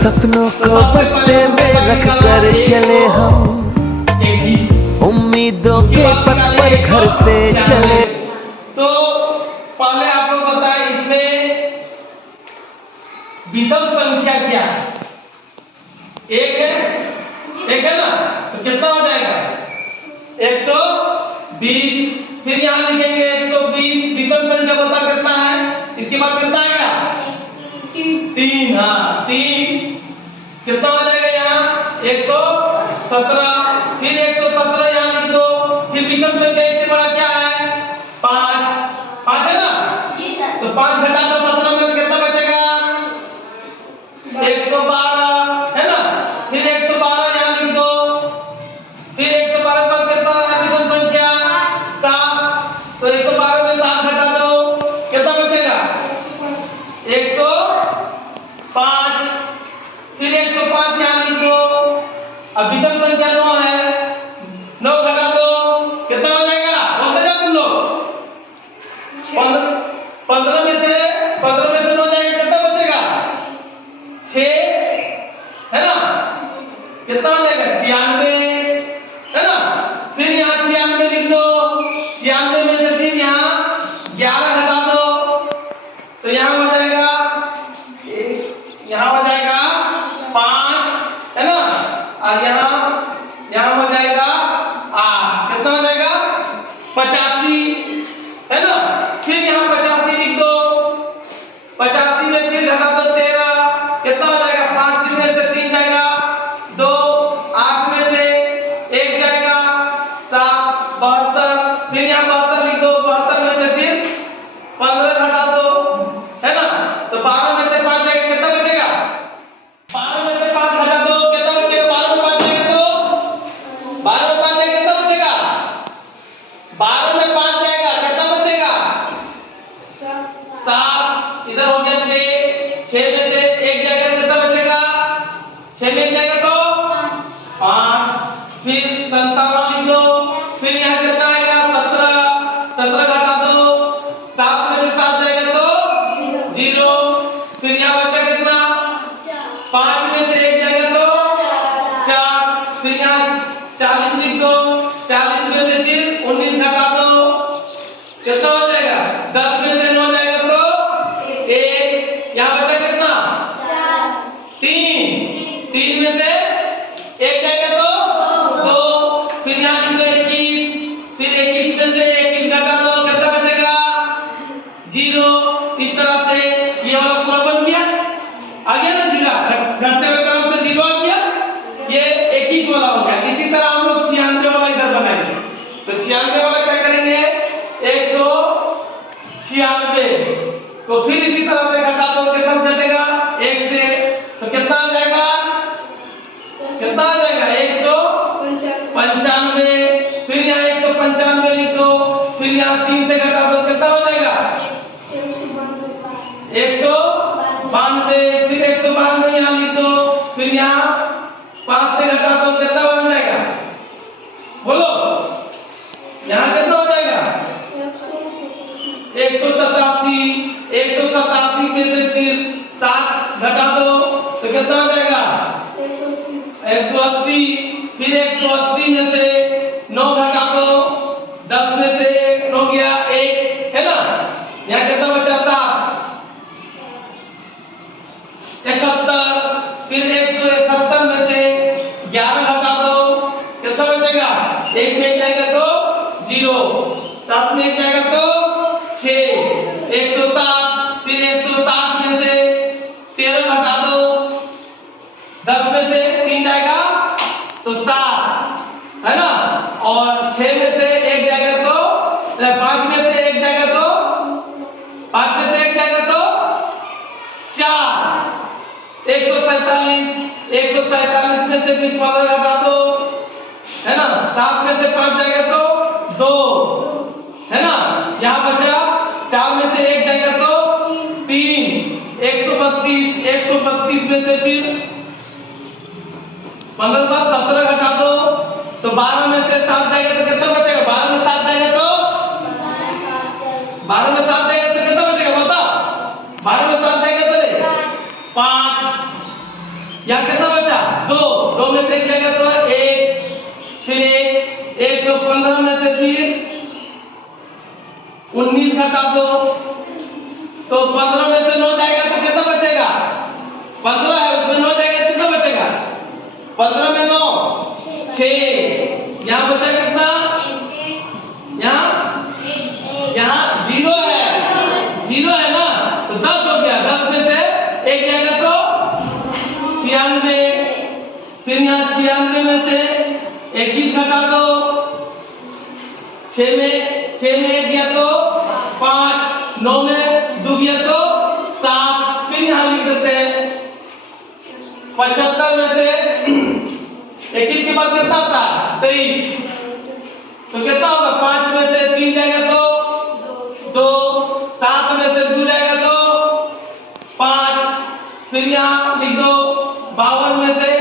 सपनों को बस्ते में रख कर चले हम, उम्मीदों के पथ पर घर से चले। तो पहले आप लोग बताएं इसमें विषम संख्या क्या है? एक है ना, तो कितना हो जाएगा? 120। फिर यहाँ लिखेंगे 120 विषम संख्या बता कितना है, इसके बाद कितना आएगा? 3। हाँ 3 कितना हो जाएगा यहाँ? 117। फिर 117 यहाँ लिख दो। फिर विषम संख्या इससे बड़ा क्या है? 5 है ना, तो 5 घटा दो 17 में, तो कितना बचेगा? 112 है ना। फिर 112 यहाँ लिख दो। फिर 112 के बाद कितना है विषम संख्या? 7। तो 112 में 7 घटा दो, कितना बचेगा? 105। फिर 105 यहाँ लिख दो। अब विषम संख्या 9 है, 9 घटा दो, कितना हो जाएगा? बोलते जाओ तुम लोग। 15 में से 9 जाएगा, कितना बचेगा? 6 है ना, कितना हो जाएगा? 96 है ना। फिर यहाँ 96 लिख दो। 96 में से फिर यहाँ 11 घटा दो, तो यहाँ हो जाएगा 5 है ना, और यहाँ हो जाएगा 8। कितना हो जाएगा? 85 है ना। फिर यहाँ 85 लिख दो। 85 में फिर घटा दो 13, कितना हो जाएगा? 5 में से 3 जाएगा 2, 8 में से 1 जाएगा 7, 72। फिर यहाँ 72 लिख दो। 72 में से फिर 15 घटा दो है ना, तो 12 में से 5 जाएगा, कितना बचेगा? 12 में से 5 घटा दो, कितना बचेगा? 12 में 5 जाएगा तो 12 में 5 जाएगा, कितना बचेगा? 12 में 5 जाएगा, कितना बचेगा? 7। इधर हो गया 6। 6 में से 1 जाएगा, कितना बचेगा? 6 में 1 जाएगा तो 5। फिर 57 लिख दो। फिर यहाँ कितना आएगा? 17। 17 घटा दो, 7 में से 7 जाएगा तो 0। फिर यहाँ बचा कितना? 5 में से 1 जाएगा तो 4। फिर यहाँ 40 लिख दो। 40 में से फिर 19 घटा दो, कितना हो जाएगा? 10 में से 9 जाएगा तो 1। यहाँ बचा कितना? 3। 3 में से 1 जाएगा तो 2। फिर यहाँ लिख दो 21। फिर 21 में से 21 घटा दो, कितना बचेगा? 0। इस तरह से ये वाला पूरा बन गया। आ गया ना जीरा, घटते हुए क्रम से 0 आ गया। ये 21 वाला हो गया। इसी तरह हम लोग 96 वाला इधर बनाएंगे। तो 96 वाला क्या करेंगे? 196 तो फिर इसी तरह से घटा दो, कितना घटेगा? 1 से, तो कितना आ जाएगा? कितना आ जाएगा? 195। फिर यहाँ 195 लिख दो। फिर यहाँ 3 से घटा दो, कितना हो जाएगा? 192। फिर 192 यहाँ लिख दो। फिर यहाँ 5 से घटा दो, कितना हो जाएगा? बोलो, यहाँ कितना हो जाएगा? 187। 187 में से फिर 7 घटा दो, तो कितना हो जाएगा? 180। फिर 180 में से 9 घटा दो, 10 में से 9 गया 1 है ना, यहाँ कितना बचा? 7। 71। फिर 171 में से 11 घटा दो, कितना बचेगा? 1 में 1 जाएगा तो 0, 7 में 1 जाएगा तो 6। 107। फिर 107 में से 13 घटा दो, 10 में से 3 जाएगा तो 7 है ना, और 6 में से 1 जाएगा तो 5 में से 1 जाएगा तो 5 में से 1 जाएगा तो 4। 147। 147 में से फिर 15 घटा दो है ना, 7 में से 5 जाएगा तो 2 है ना, यहाँ बचा 4 में से 1 जाएगा तो 3। 132। 132 में से फिर 15 पर 17 घटा दो, तो 12 में से 7 जाएगा तो कितना बचेगा? 12 में 7 जाएगा तो 12 में 7 जाएगा तो कितना बचेगा? बता, 12 में 7 जाएगा तो 5। से एक जाएगा तो एक, फिर एक, 115 में से फिर 19 घटा दो, तो 15 में से 9 जाएगा तो कितना बचेगा? 15 है, उसमें 9 जाएगा कितना बचेगा? 15 में 9 6, यहाँ बचा कितना? यहाँ 0 है ना, तो 10 हो गया। 10 में से एक जाएगा तो 96, फिर यहाँ 96 में से 21 घटा दो, 6 में 1 गया तो 5, 9 में 2 गया तो 7, फिर यहाँ लिख देते हैं 75 में से 21 के बाद कितना था? 23, तो कितना होगा? 5 में से 3 जाएगा तो 2, 7 में से 2 जाएगा तो 5, फिर यहाँ लिख दो 52 में से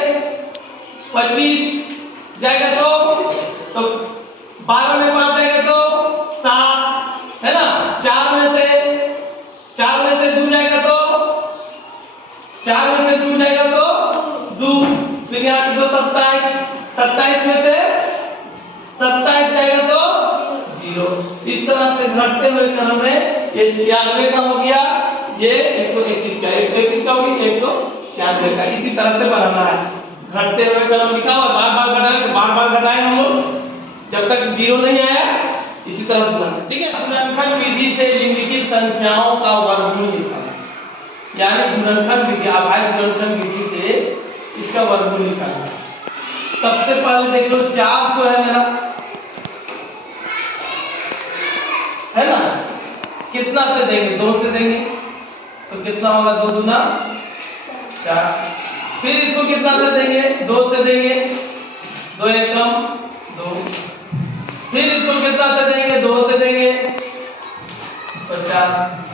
25 जाएगा तो 12 में 5 जाएगा तो 7, है ना। 4 में से 2 जाएगा तो 2, फिर यहाँ लिख दो 27 में से 27 जाएगा तो 0। इस तरह से घटते हुए क्रम में ये 96 का हो गया, ये 121 का, 121 का हो गया, 196 का। इसी तरह से बनाना है। घटते हुए क्रम लिखा हुआ, बार बार घटाएं हम लोग जब तक 0 नहीं आया, इसी तरह बनाना। ठीक है। गुणनखंड विधि से निम्नलिखित संख्याओं का वर्गमूल निकालना, यानी गुणनखंड विधि, अभाज्य गुणनखंड विधि से इसका वर्गमूल निकालना। सबसे पहले देख लो 4 जो है मेरा, है ना, कितना से देंगे? 2 से देंगे, तो कितना होगा? 2 दूना 4। फिर इसको कितना से देंगे? 2 से देंगे, 2 एकम 2। फिर इसको कितना से देंगे? 2 से देंगे 50।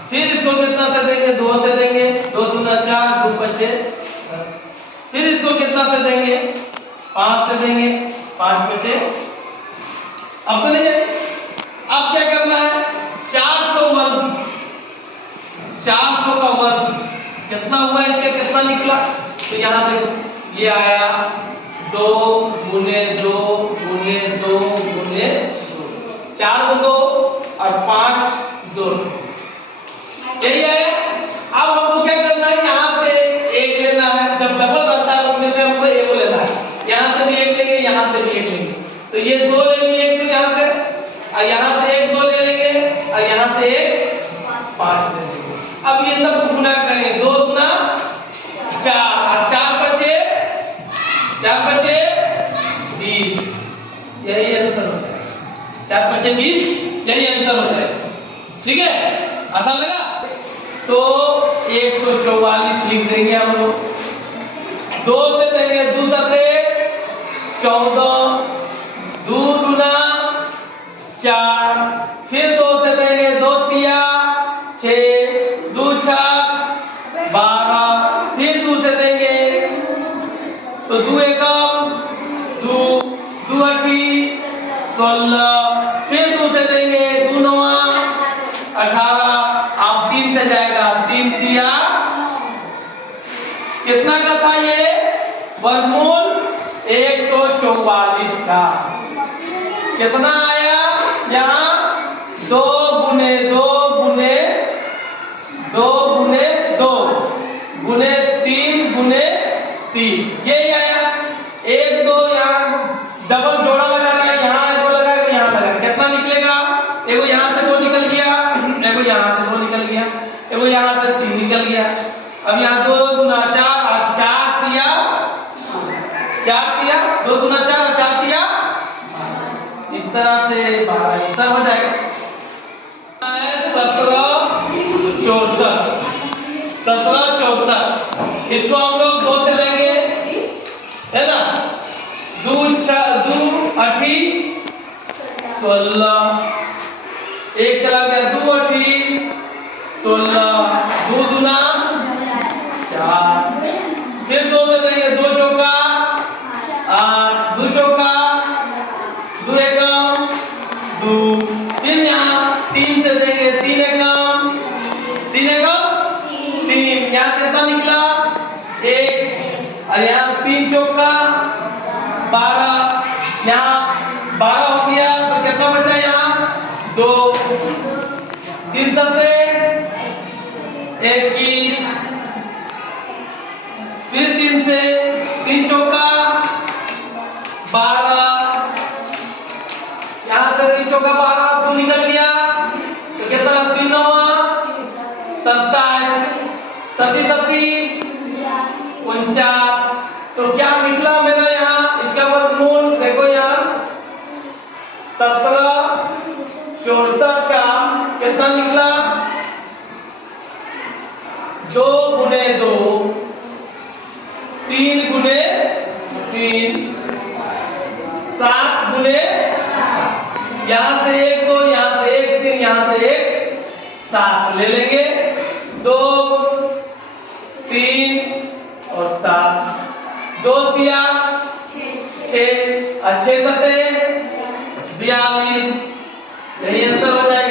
फिर इसको कितना से देंगे? 2 से देंगे, 2 दूना 4, 2 पचे 10। फिर इसको कितना से देंगे? 5 से देंगे, 5 बचे। अब तो नहीं, अब क्या करना है? 400 वर्ग, 400 का वर्ग कितना हुआ? इसका कितना निकला? तो यहाँ देखो ये आया 2 गुने 2 गुने 2 गुने 2, 4 को 2 और 5 2, यही आया। अब हमको क्या करना है? यहाँ से एक लेना है, जब डबल रहता है उसमें से हमको एक लेना है। यहाँ से भी एक लेंगे, यहाँ से भी एक लेंगे, तो ये 2 ले लिए एक, तो यहाँ से, और यहाँ से एक 2 ले लेंगे, और यहाँ से एक 5 ले लेंगे। अब ये सब गुना करेंगे, 2 गुना 4 और 4 बचे 20, यही आंसर हो जाएगा। 4 बचे 20, यही आंसर हो जाएगा। ठीक है, आसान लगा? तो 144 लिख देंगे हम लोग। 2 से देंगे, 2 सते 14, 2 गुना 4, फिर 2 से देंगे, 2 तिया 6, 2 छक 12, फिर 2 से देंगे तो 2 एकम 2, 2 अठी 16, फिर 2 से देंगे, 2 नवा 18। आप 3 से जाएगा, 3 तिया कितना का था ये वर्गमूल? 144 का। कितना आया यहाँ? 2 गुने 2 गुने 2 गुने 2 गुने 3 गुने 3, यही आया। 1 2 यहाँ डबल जोड़ा लगाना है, यहाँ 2 लगा, यहाँ लगा, कितना निकलेगा? एगो यहाँ से 2 निकल गया, एगो यहाँ से 2 निकल गया, एगो यहाँ से 3 निकल गया। अब यहाँ 2 गुना 4 और 4 तिया 2 गुना 4 और 4 तिया, इस तरह से 12 इतना हो जाएगा। 1764, इसको हम लोग 2 से लेंगे, है ना। 2 अठी 16, एक चला गया, 2 अठी 16, 2 दुना 4, फिर 2 से देंगे, 2 चौका 8, 2 चौका 2 एकम 2, फिर यहाँ 3 से देंगे, 3 एकम 3, यहाँ कितना निकला? 1, और यहाँ 3 चौका 12, यहाँ 12 हो गया तो कितना बचा यहाँ 2, 3 सत्ते 21, फिर 3 से 3 चौका 12, यहाँ से 3 चौका 12 2 निकल गया तो कितना 3 नवा 27, 37 49, तो क्या निकला मेरा यहाँ इसका वर्गमूल देखो यहाँ 17 64 का कितना निकला 2 गुने 2 3 गुने 3 7 गुने यहाँ से 1 2 यहाँ से 1 3 यहाँ से 1 7 ले लेंगे 2 3 और 7 2 दिया 6 अच्छे सते 42 यही आंसर हो जाएगा।